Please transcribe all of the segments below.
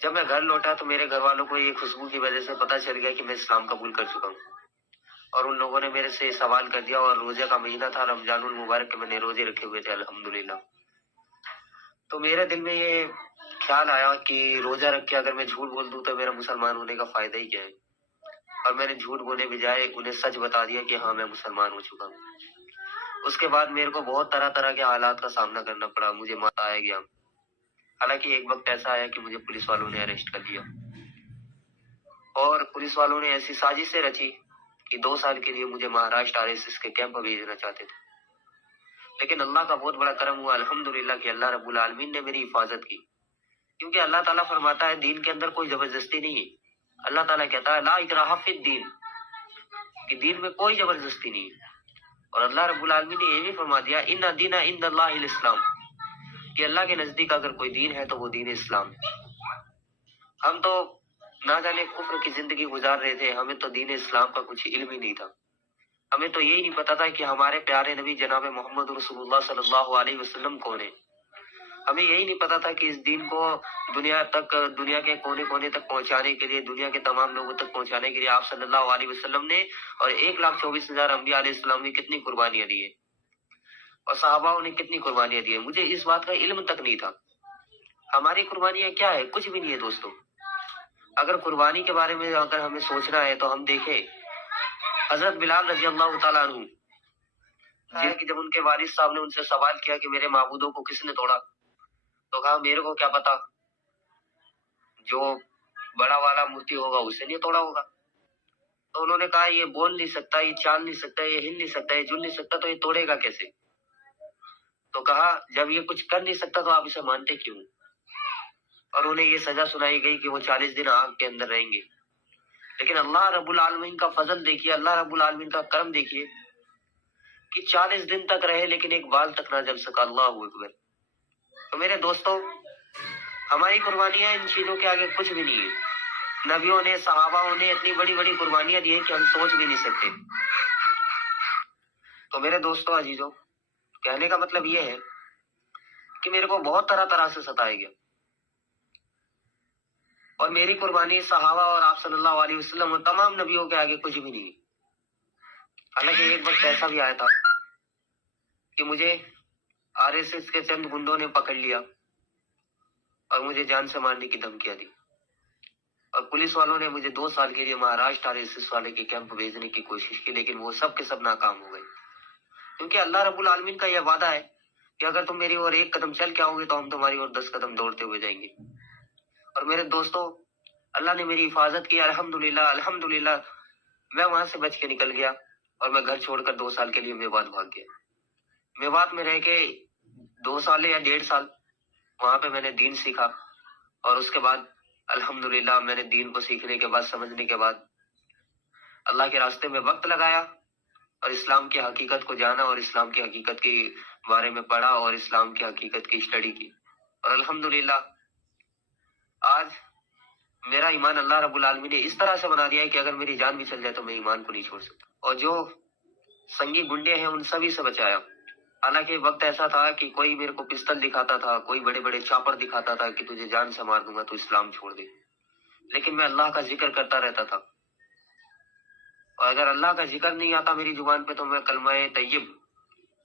جب میں گھر لوٹا تو میرے گھر والوں کو یہ خوشبو کی وجہ سے پتہ چل گیا کہ میں اسلام قبول کر چکا ہوں، اور ان لوگوں نے میرے سے سوال کر دیا، اور روزے کا مہینہ تھا، رمضان المبارک کے میں نے روزے رکھے ہوئے تھے الحمدللہ۔ تو میرے دل میں یہ خیال آیا کہ روزہ رکھ کے اگر میں جھوٹ بول دوں تو میرا مسلمان ہونے کا فائدہ ہی کیا ہے، اور میں نے جھوٹ بولنے بجائے انہیں سچ بتا دیا کہ ہاں میں مسلمان ہو چکا ہوں۔ اس کے بعد میرے کو بہت طرح طرح کے حالات کا سامنا کرنا پڑا، مجھے مار آیا گیا، حالانکہ ایک وقت ایسا آیا کہ مجھے پولیس والوں نے اریسٹ کر لیا، اور پولیس والوں نے ایسی سازشیں رچی کہ 2 سال کے لیے مجھے مہاراشٹر RSS کے کیمپ بھیجنا چاہتے تھے، لیکن اللہ کا بہت بڑا کرم ہوا الحمدللہ کہ اللہ رب العالمین نے میری حفاظت کی، کیونکہ اللہ تعالیٰ فرماتا ہے دین کے اندر کوئی زبردستی نہیں ہے۔ اللہ تعالیٰ کہتا ہے لا اکراہ فی الدین، کہ دین میں کوئی زبردستی نہیں ہے، اور اللہ رب العالمین نے یہ بھی فرما دیا ان الدین عند اللہ الاسلام، کہ اللہ کے نزدیک اگر کوئی دین ہے تو وہ دین اسلام ہے۔ ہم تو نہ جانے کفر کی زندگی گزار رہے تھے، ہمیں تو دین اسلام کا کچھ علم ہی نہیں تھا، ہمیں تو یہی نہیں پتا تھا کہ ہمارے پیارے نبی جناب محمد رسول اللہ صلی اللہ علیہ وسلم کون ہے، ہمیں یہی نہیں پتا تھا کہ اس دین کو دنیا کے کونے کونے تک پہنچانے کے لیے، دنیا کے تمام لوگوں تک پہنچانے کے لیے آپ صلی اللہ علیہ وسلم نے اور 1,24,000 انبیاء علیہ السلام نے کتنی قربانیاں دی ہیں، اور صحابہ نے کتنی قربانیاں دی ہیں۔ مجھے اس بات کا علم تک نہیں تھا، ہماری قربانیاں کیا ہے؟ کچھ بھی نہیں ہے دوستو۔ اگر قربانی کے بارے میں اگر ہمیں سوچنا ہے تو ہم دیکھیں حضرت بلال رضی اللہ تعالیٰ عنہ، کہ جب ان کے والد صاحب نے ان سے سوال کیا کہ میرے معبودوں کو کس نے توڑا، تو کہا میرے کو کیا پتا، جو بڑا والا مورتی ہوگا اسے نہیں توڑا ہوگا۔ تو انہوں نے کہا یہ بول نہیں سکتا، یہ چال نہیں سکتا، یہ ہل نہیں سکتا، یہ جل نہیں سکتا، تو یہ توڑے گا کیسے؟ تو کہا جب یہ کچھ کر نہیں سکتا تو آپ اسے مانتے کیوں؟ اور انہیں یہ سزا سنائی گئی کہ وہ 40 دن آگ کے اندر رہیں گے۔ لیکن اللہ رب العالمین کا فضل دیکھیے، اللہ رب العالمین کا کرم دیکھیے کہ 40 دن تک رہے لیکن ایک بال تک نہ جل سکا۔ اللہ اکبر۔ تو میرے دوستو، ہماری قربانیاں ان چیزوں کے آگے کچھ بھی نہیں ہے۔ نبیوں نے، صحابہ نے اتنی بڑی بڑی قربانیاں دی ہیں کہ ہم سوچ بھی نہیں سکتے۔ تو میرے دوستو عزیزو، کہنے کا مطلب یہ ہے کہ میرے کو بہت طرح سے ستایا گیا، اور میری قربانی صحابہ اور آپ صلی اللہ علیہ وسلم اور تمام نبیوں کے آگے کچھ بھی نہیں ہے۔ حالانکہ ایک وقت ایسا بھی آیا تھا کہ مجھے RSS کے چند گنڈوں نے پکڑ لیا اور مجھے جان سے مارنے کی دھمکیاں دی، اور پولیس والوں نے مجھے 2 سال کے لیے مہاراشٹر RSS والے کے کیمپ بھیجنے کی کوشش کی، لیکن وہ سب کے سب ناکام ہو گئے، کیونکہ اللہ رب العالمین کا یہ وعدہ ہے کہ اگر تم میری اور 1 قدم چل کے آؤ گے تو ہم تمہاری اور 10 قدم دوڑتے ہوئے جائیں گے۔ اور میرے دوستو، اللہ نے میری حفاظت کی الحمدللہ۔ الحمدللہ میں وہاں سے بچ کے نکل گیا، اور میں گھر چھوڑ کر 2 سال کے لیے میوات بھاگ گیا۔ میوات میں رہ کے 2 سال یا 1.5 سال وہاں پہ میں نے دین سیکھا، اور اس کے بعد الحمدللہ میں نے دین کو سیکھنے کے بعد، سمجھنے کے بعد اللہ کے راستے میں وقت لگایا، اور اسلام کی حقیقت کو جانا، اور اسلام کی حقیقت کے بارے میں پڑھا، اور اسلام کی حقیقت کی اسٹڈی کی، اور الحمدللہ آج میرا ایمان اللہ رب العالمین نے اس طرح سے بنا دیا ہے کہ اگر میری جان بھی چل جائے تو میں ایمان کو نہیں چھوڑ سکتا، اور جو سنگی گنڈے ہیں ان سبھی سے بچایا۔ حالانکہ وقت ایسا تھا کہ کوئی میرے کو پستل دکھاتا تھا، کوئی بڑے بڑے چاپڑ دکھاتا تھا کہ تجھے جان سے مار دوں گا تو اسلام چھوڑ دے، لیکن میں اللہ کا ذکر کرتا رہتا تھا، اور اگر اللہ کا ذکر نہیں آتا میری زبان پہ تو میں کلمہ طیب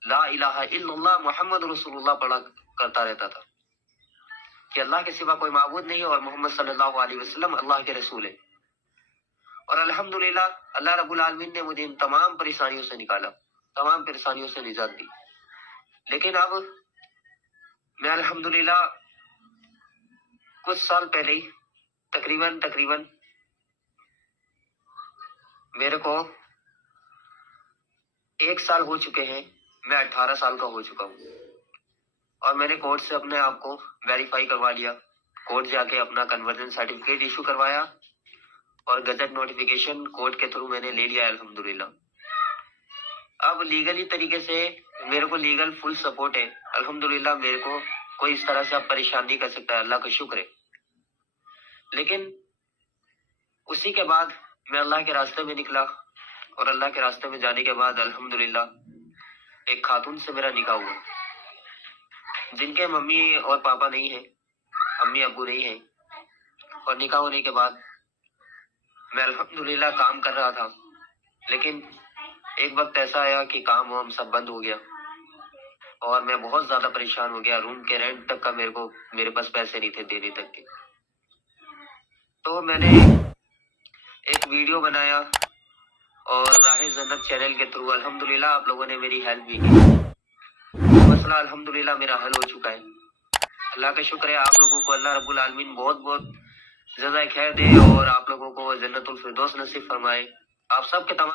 لا الہ الا اللہ محمد رسول اللہ پڑھا کرتا رہتا تھا کہ اللہ کے سوا کوئی معبود نہیں، اور محمد صلی اللہ علیہ وسلم اللہ کے رسول ہے۔ اور الحمدللہ اللہ رب العالمین نے مجھے ان تمام پریشانیوں سے نکالا، تمام پریشانیوں سے نجات دی۔ لیکن اب میں الحمدللہ کچھ سال پہلے ہی تقریباً میرے کو 1 سال ہو چکے ہیں، میں 18 سال کا ہو چکا ہوں، اور میں نے کورٹ سے اپنے آپ کو ویریفائی کروا لیا، کورٹ جا کے اپنا کنورژن سرٹیفکیٹ ایشو کروایا، اور گزٹ نوٹیفیکیشن کورٹ کے تھرو میں نے لے لیا الحمدللہ۔ اب لیگلی طریقے سے میرے کو لیگل فل سپورٹ ہے الحمدللہ، میرے کو کوئی اس طرح سے اب پریشان نہیں کر سکتا، اللہ کا شکر ہے۔ لیکن اسی کے بعد میں اللہ کے راستے میں نکلا، اور اللہ کے راستے میں جانے کے بعد الحمدللہ ایک خاتون سے میرا نکاح ہوا، جن کے ممی اور پاپا نہیں ہیں، امی ابو نہیں ہیں، اور نکاح ہونے کے بعد میں الحمدللہ کام کر رہا تھا، لیکن ایک وقت ایسا آیا کہ کام وام سب بند ہو گیا اور میں بہت زیادہ پریشان ہو گیا. روم کے رینٹ تک کا میرے پاس پیسے نہیں تھے دینے تک کے. تو میں نے ایک ویڈیو بنایا اور راہ جنت چینل کے تھرو الحمدللہ آپ لوگوں نے میری ہیلپ بھی کی. مسئلہ الحمدللہ میرا حل ہو چکا ہے. اللہ کا شکر ہے. آپ لوگوں کو اللہ رب العالمین بہت بہت جزائے خیر دے اور آپ لوگوں کو جنت الفردوس نصیب فرمائے. آپ سب کے تمام